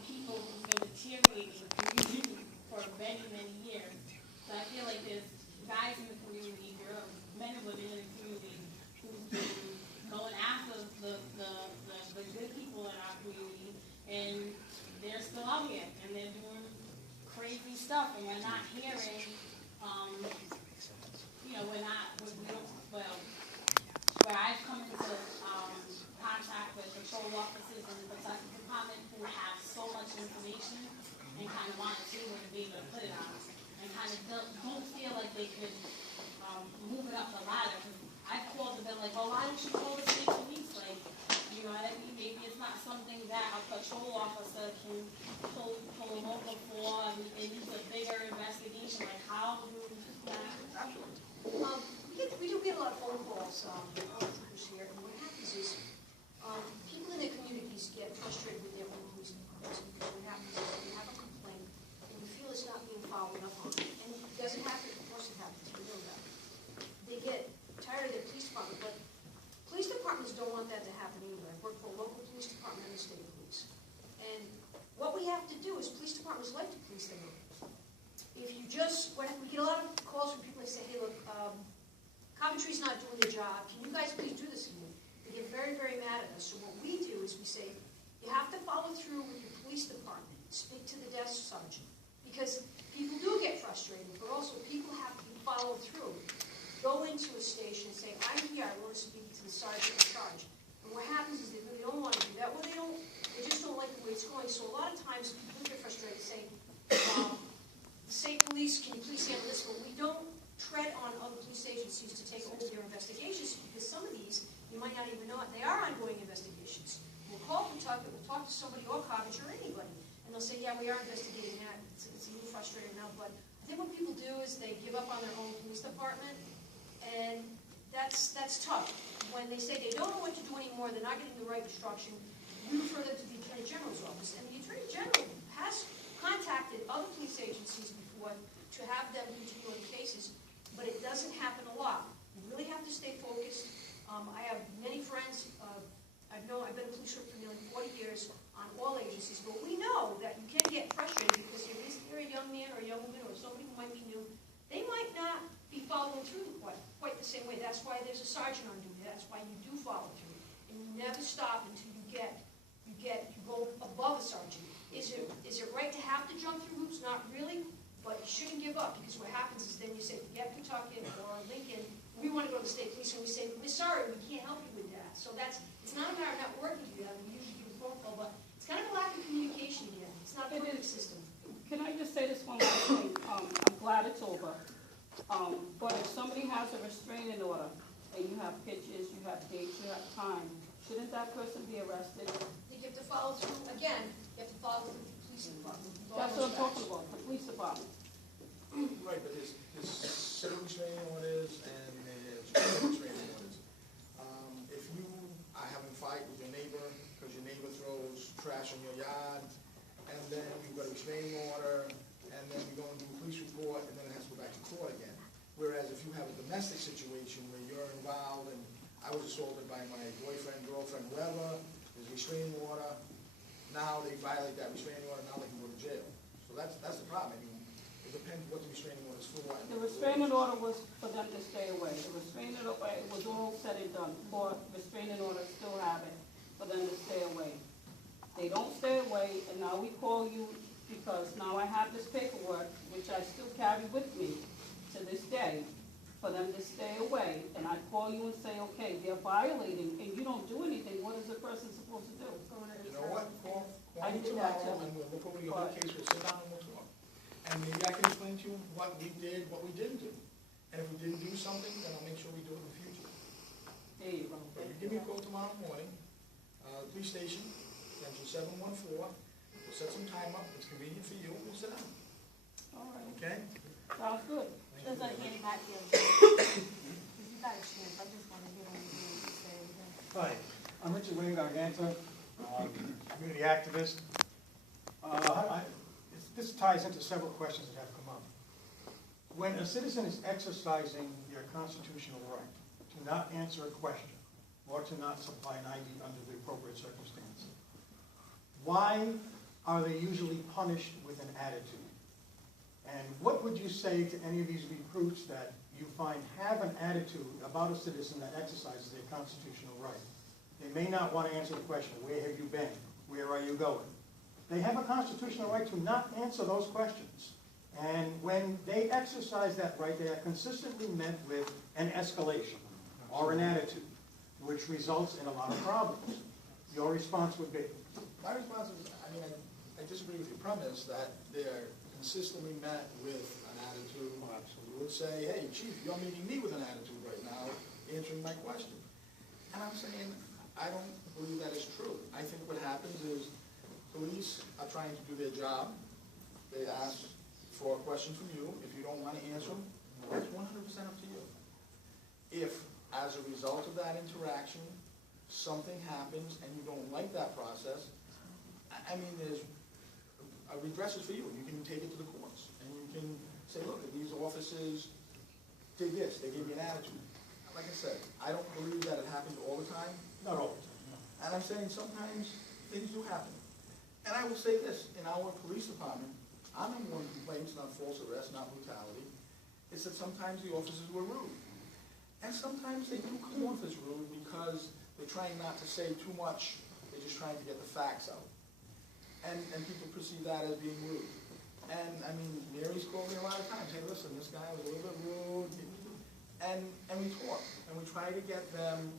some people who've been deteriorating the community for many, many years. So I feel like there's guys in the community, girls, men and women in the community who've been going after the good people in our community, and they're still out here, and they're doing crazy stuff, and we're not hearing, we're not, well, where I've come into contact with patrol officers and the protective department who have so much information and kind of want to see where to be able to put it on, and kind of don't feel like they could move it up the ladder. I've called and been like, well, why don't you call the state police? Like, you know what I mean? Maybe it's not something that a patrol officer can pull them over for, and it needs a bigger investigation. Like, how do we do get a lot of phone calls here, and what happens is people in their communities get frustrated with their own police departments because what happens is we have a complaint and we feel it's not being followed up on. And it doesn't happen, of course it happens, we know that. They get tired of their police department, but police departments don't want that to happen either. I work for a local police department and the state police. And what we have to do is police departments like to police their neighbors. If you just, we get a lot of calls from people that say, hey, look, Coventry's not doing their job. Can you guys please do this for me? They get very, very mad at us. So what we do is we say, you have to follow through with your police department. Speak to the desk sergeant. Because people do get frustrated, but also people have to be followed through. Go into a station and say, I'm here, I want to speak to the sergeant in charge. And what happens is they really don't want to do that. Well, they just don't like the way it's going. So a lot of times people get frustrated and say, the state police, can you please handle this? But we don't tread on other police agencies to take over their investigations, because some of these, you might not even know it, they are ongoing investigations. We'll call Pawtucket, we'll talk to somebody or Coventry or anybody, and they'll say, yeah, we are investigating that. It's a little frustrating now, but I think what people do is they give up on their own police department, and that's tough. When they say they don't know what to do anymore, they're not getting the right instruction, we refer them to the Attorney General's office, and the Attorney General has contacted other police agencies before to have them continue on cases, but it doesn't happen a lot. You really have to stay focused. I have many friends, I've been a police officer for nearly 40 years on all agencies, but we know that you can get frustrated because you're a young man or a young woman or somebody who might be new. They might not be following through quite the same way. That's why there's a sergeant on duty. That's why you do follow through. And you never stop until you go above a sergeant. Is it right to have to jump through hoops? Not really. But you shouldn't give up, because what happens is then you say, forget Pawtucket or Lincoln, we want to go to the state police, and we say, we're sorry, we can't help you with that. So it's not a matter of not working together. We usually give a phone call, but it's kind of a lack of communication here. It's not a perfect system. Can I just say this one last thing? I'm glad it's over. But if somebody has a restraining order, and you have pictures, you have dates, you have time, shouldn't that person be arrested? You have to follow through, again, you have to follow through with the police department. That's what I'm talking about, the police department. Right, but there's civil restraining orders and there's criminal restraining orders. If you are having a fight with your neighbor because your neighbor throws trash in your yard, and then you've got a restraining order, and then you go and do a police report, and then it has to go back to court again. Whereas if you have a domestic situation where you're involved, and I was assaulted by my boyfriend, girlfriend, whoever, there's a restraining order, now they violate that restraining order, now they can go to jail. So that's the problem. I mean, it depends what the restraining order is for. The restraining order was for them to stay away. The restraining order, it was all said and done. For restraining order, still have it for them to stay away. They don't stay away, and now we call you because now I have this paperwork, which I still carry with me to this day, for them to stay away. And I call you and say, okay, they're violating, and you don't do anything. What is the person supposed to do? You know what? Call I me did that tomorrow, too. and we'll look over your whole case. We'll sit down and we'll talk. And maybe I can explain to you what we did, what we didn't do. And if we didn't do something, then I'll make sure we do it in the future. There you go. But you give me a call tomorrow morning, police station, extension 714. We'll set some time up. It's convenient for you. We'll sit down. All right. Okay? Sounds good. Just like anybody else? You got a chance. I just want to get on the say everything. Hi, I'm Richard Wayne Garganta, community activist. This ties into several questions that have come up. When a citizen is exercising their constitutional right to not answer a question or to not supply an ID under the appropriate circumstance, why are they usually punished with an attitude? And what would you say to any of these recruits that you find have an attitude about a citizen that exercises their constitutional right? They may not want to answer the question, where have you been? Where are you going? They have a constitutional right to not answer those questions. And when they exercise that right, they are consistently met with an escalation or an attitude, which results in a lot of problems. Your response would be? My response is, I mean, I disagree with your premise that they're consistently met with an attitude. You would say, hey, chief, you're meeting me with an attitude right now, answering my question. And I'm saying, I don't believe that is true. I think what happens is police are trying to do their job. They ask for a question from you. If you don't want to answer them, that's 100% up to you. If, as a result of that interaction, something happens and you don't like that process, I mean, there's a redress is for you. You can take it to the courts, and you can say, look, these officers did this. They gave you an attitude. Like I said, I don't believe that it happens all the time. Not all the time, no. And I'm saying sometimes things do happen. And I will say this, in our police department, our number one complaint is not false arrest, not brutality. It's that sometimes the officers were rude. And sometimes they do come off as rude because they're trying not to say too much. They're just trying to get the facts out. And people perceive that as being rude. And, I mean, Mary's called me a lot of times, hey, listen, this guy was a little bit rude. And we talk, and we try to get them